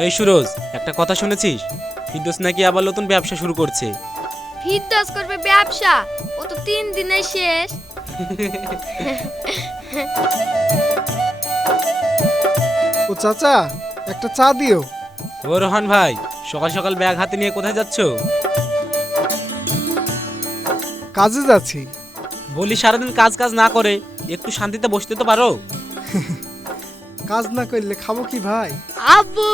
এই সুরজ, একটা কথা শুনেছিস? ফিরদৌস নাকি আবার নতুন ব্যবসা শুরু করছে। ফিরদৌস করবে ব্যবসা? ও তো 3 দিনে শেষ। ও চাচা, একটা চা দিও। ও রোহান ভাই, সকাল সকাল ব্যাগ হাতে নিয়ে কোথায় যাচ্ছো? কাজে যাচ্ছি। বলি সারাদিন কাজ কাজ না করে একটু শান্তিতে বসতে তো পারো। কাজ না করলে খাবো কি ভাই? আব্বু,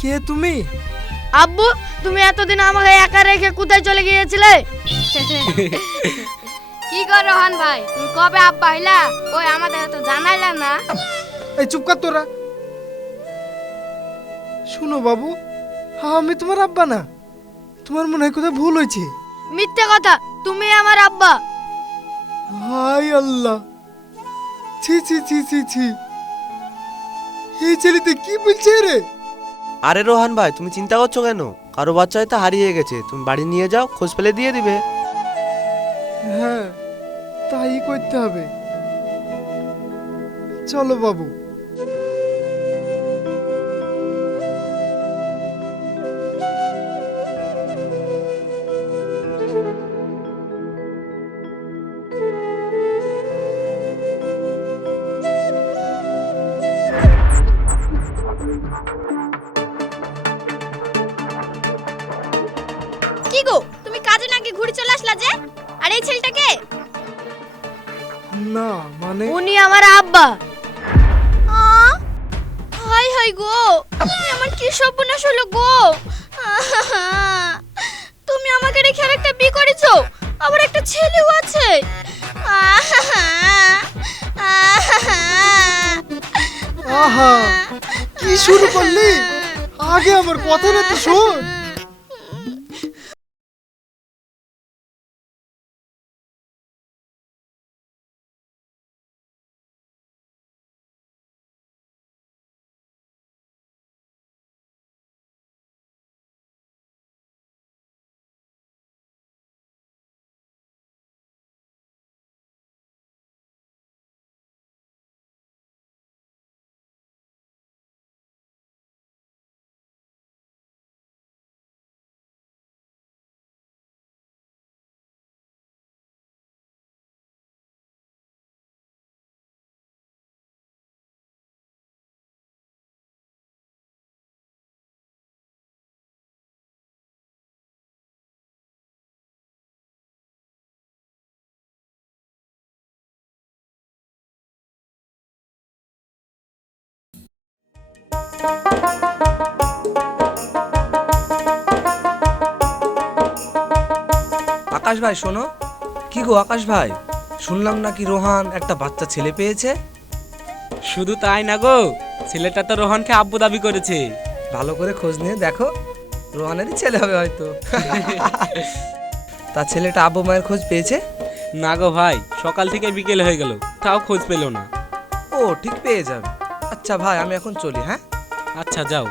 কে তুমি? আব্বু, তুমি এতদিন আমাকে একা রেখে কোথায় চলে গিয়েছিলে? কি গো রোহন ভাই, তুমি কবে আব্বা হইলা? কই আমাদের তো জানাইলা না। এই চুপ কর তোরা। শুনো বাবু, আমি তোমার আব্বা না। তোমার মনে হয় কোথাও ভুল হয়েছে। মিথ্যে কথা, তুমি আমার আব্বা। হাই আল্লাহ, ছি ছি ছি ছি ছি, এই ছেলেতে কি বলছে রে? আরে রোহান ভাই, তুমি চিন্তা করছো কেন? কারো বাচ্চা হয়তো হারিয়ে গেছে, তুমি বাড়ি নিয়ে যাও, খোঁজ পেলে দিয়ে দিবে। হ্যাঁ, তাই করতে হবে। চলো বাবু। কি গো, তুমি কাজে নাকি ঘুরে চলে আসলা যে? আর এই ছেলেটাকে? না মানে উনি আমার আব্বা। হাই হাই গো, আমার কি সর্বনাশ হলো গো। তুমি আমাকে রেখে আরেকটা বিয়ে করেছো, আবার একটা ছেলেও আছে। আহা, কি শুরু করলি? আগে আমার কথাটা তো শোন। আকাশ ভাই শোনো। কি গো আকাশ ভাই, শুনলাম নাকি রোহান একটা বাচ্চা ছেলে পেয়েছে? শুধু তাই না গো, ছেলেটা তো রোহানকে আব্বু দাবি করেছে। ভালো করে খোঁজ নিয়ে দেখো, রোহানেরই ছেলে হবে হয়তো। তা ছেলেটা আব্বু মায়ের খোঁজ পেয়েছে? না গো ভাই, সকাল থেকে বিকেল হয়ে গেল, তাও খোঁজ পেলো না। ও ঠিক পেয়ে যাবে। আচ্ছা ভাই, আমি এখন চলি। হ্যাঁ আচ্ছা যাও।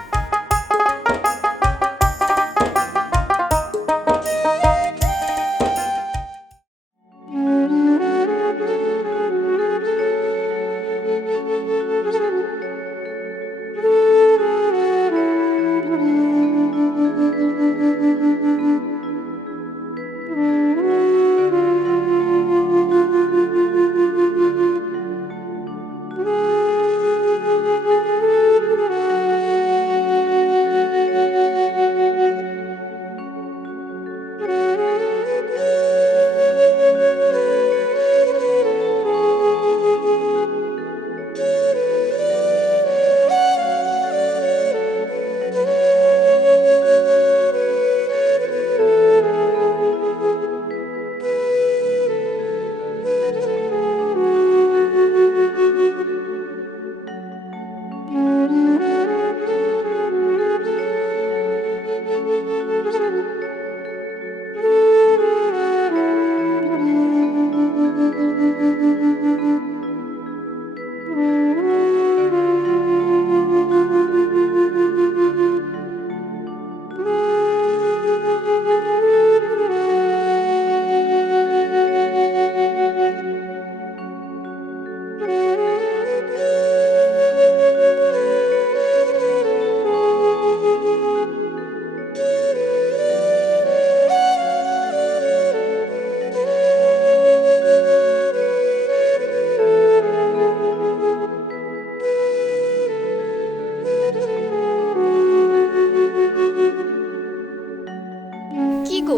গো?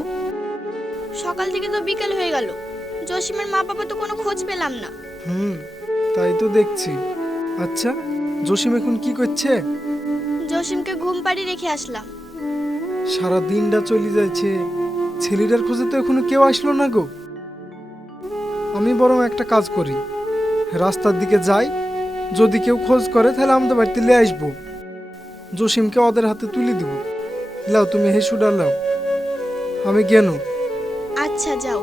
সকাল থেকে তো বিকেল হয়ে গেল, জসিমের মা বাবা তো কোনো খোঁজ পেলাম না। তাই তো দেখছি। আচ্ছা, জসিম এখন কি করছে? জসিমকে ঘুম পাড়িয়ে রেখে আসলাম। সারা দিনটা চলে যাচ্ছে, ছেলেটার খোঁজে তো এখনো কেউ আসলো না গো। আমি বরং একটা কাজ করি, রাস্তার দিকে যাই, যদি কেউ খোঁজ করে তাহলে আমাদের বাড়িতে নিয়ে আসবো, জসিমকে ওদের হাতে তুলে দিব। লাও তুমি হেসুডা লাও, আমি গেল। আচ্ছা যাও।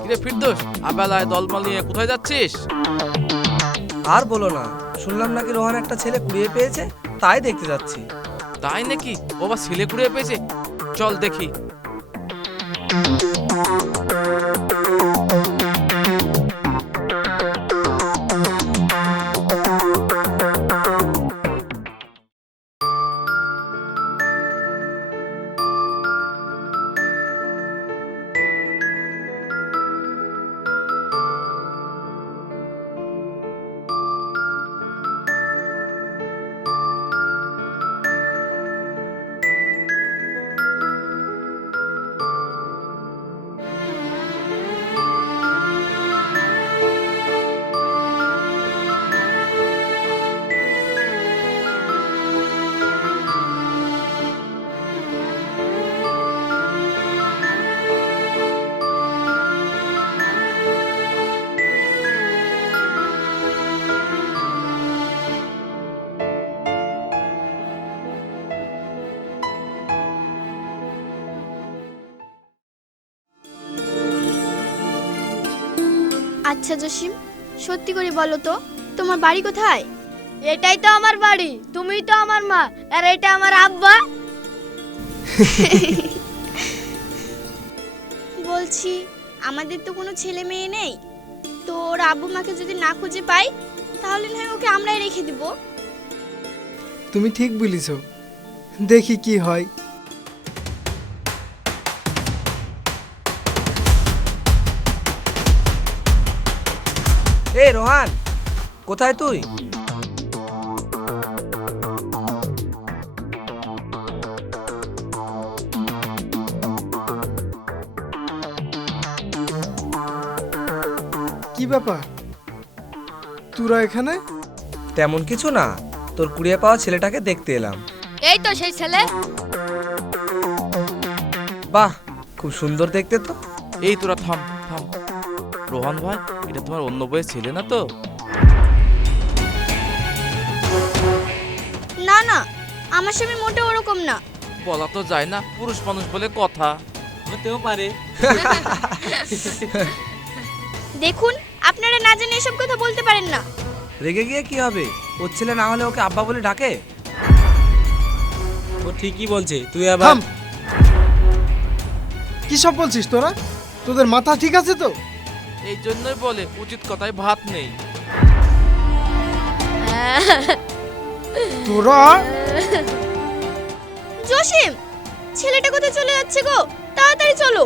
কিরে ফিরদোস, আবেলায় দলমল নিয়ে কোথায় যাচ্ছিস? আর বলো না, শুনলাম নাকি রোহান একটা ছেলে কুড়িয়ে পেয়েছে, তাই দেখতে যাচ্ছি। তাই নাকি? ও বা ছেলে কুড়িয়ে পেয়েছে, চল দেখি। আচ্ছা জসিম, সত্যি করে বলো তো, তোমার বাড়ি কোথায়? এটাই তো আমার বাড়ি, তুমিই তো আমার মা, আর এটা আমার আব্বা। বলছি, আমাদের তো কোনো ছেলে মেয়ে নেই, তো ওর আব্বু মাকে যদি না খুঁজে পাই তাহলে না হয় ওকে আমরাই রেখে দিব। তুমি ঠিক বলিস, দেখি কি হয়। এই রোহান, কোথায় তুই? কি ব্যাপার, তোরা এখানে? তেমন কিছু না, তোর কুড়িয়ে পাওয়া ছেলেটাকে দেখতে এলাম। এই তো সেই ছেলে। বাহ, খুব সুন্দর দেখতে তো। এই তোরা থাম থাম। রোহন ভাই, এটা তোমার অন্য বইয়ের ছেলে না তো? না না, আমার স্বামী মোটে ওরকম না। বলা তো যায় না, পুরুষ মানুষ বলে কথা। হতেও পারে। দেখুন, আপনারা না জেনে এসব কথা বলতে পারেন না। রেগে গিয়ে কি হবে? ওর ছেলে না হলে ওকে আব্বা বলে ডাকে? ও ঠিকই বলছে, তুই আবার থাম। কি সব বলছিস তোরা? তোদের মাথা ঠিক আছে তো? এই জন্যই বলে উচিত কথায় ভাত নেই। তোরা জসিম, ছেলেটা কোথায় চলে যাচ্ছে গো? তাড়াতাড়ি চলো।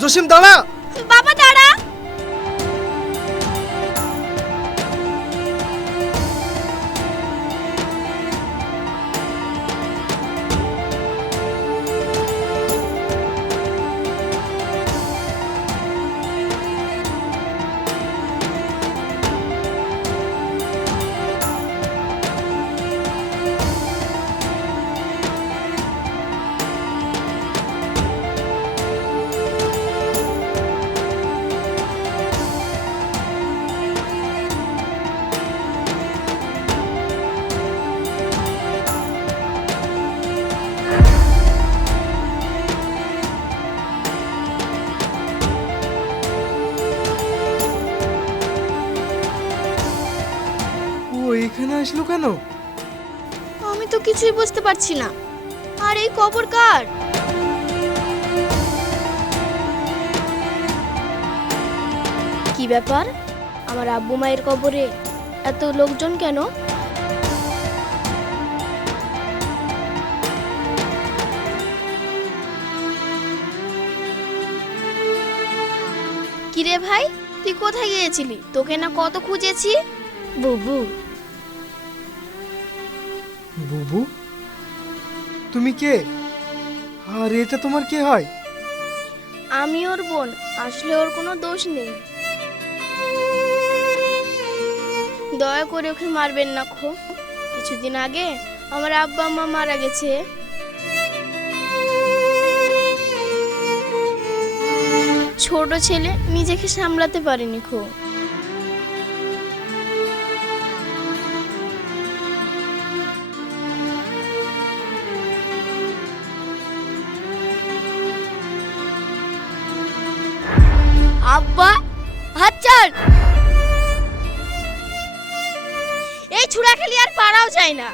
জসিম দাঁড়া। বাবা দাঁড়া। এখানে আসলো কেন? আমি তো কিছুই বুঝতে পারছি না। আর এই খবর কার? কি ব্যাপার, আমার আব্বু মায়ের কবরে এত লোকজন কেন? কিরে ভাই, তুই কোথায় গিয়েছিলি? তোকে না কত খুঁজেছি। বুবু, বুবু, তুমি কে? আর এটা তোমার কে হয়? আমি ওর বোন। আসলে ওর কোনো দোষ নেই। দয়া করে ওকে মারবেন না খো। কিছুদিন আগে আমার আব্বা আম্মা মারা গেছে। ছোট ছেলে নিজেকে সামলাতে পারেনি খো। আব্বা, হাত ছাড়। এই ছুড়া খেলি আর পারাও যায় না।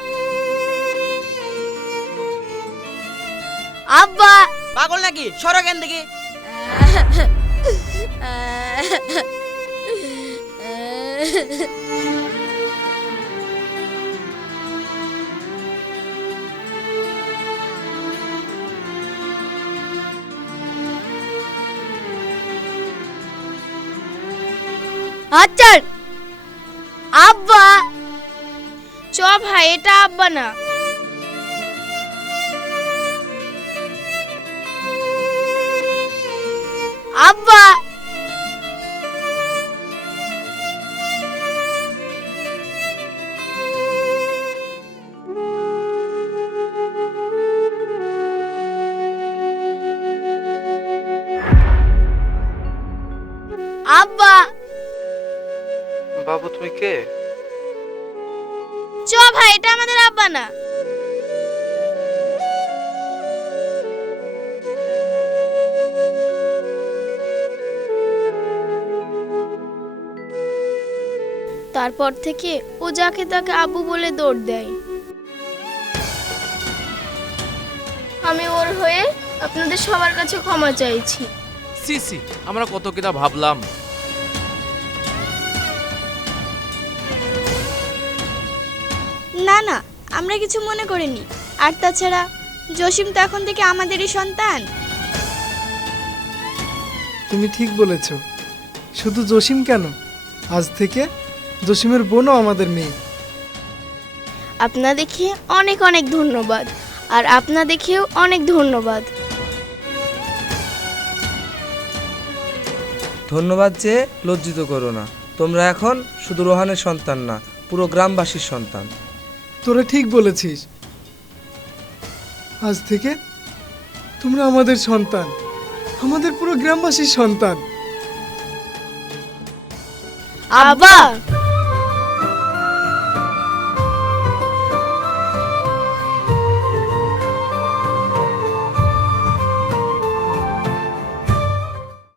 আব্বা, পাগল নাকি? সরো কেন দেখি। হাত ছাড়। আব্বা, চ ভাই, এটা আব্বা না। আব্বা, আব্বা, বাবু তুমি কে? চ ভাই, এটা আমাদের আব্বা না। তারপর থেকে ও যাকে তাকে আব্বু বলে দৌড় দেয়। আমি ওর হয়ে আপনাদের সবার কাছে ক্ষমা চাইছি। সি সি, আমরা কত কিনা ভাবলাম। না না, আমরা কিছু মনে করিনি। আর তাছাড়া জসিম তো এখন থেকে আমাদেরই সন্তান। তুমি ঠিক বলেছ। শুধু জসিম কেন, আজ থেকে জসিমের বোনও আমাদের মেয়ে। আপনাদেরকে অনেক অনেক ধন্যবাদ। আর আপনাদেরকেও অনেক ধন্যবাদ। ধন্যবাদ যে লজ্জিত করো না। তোমরা এখন শুধু রোহানের সন্তান না, পুরো গ্রামবাসীর সন্তান। তোরা ঠিক বলেছিস। আজ থেকে তোমরা আমাদের সন্তান, আমাদের পুরো গ্রামবাসীর সন্তান। আব্বা।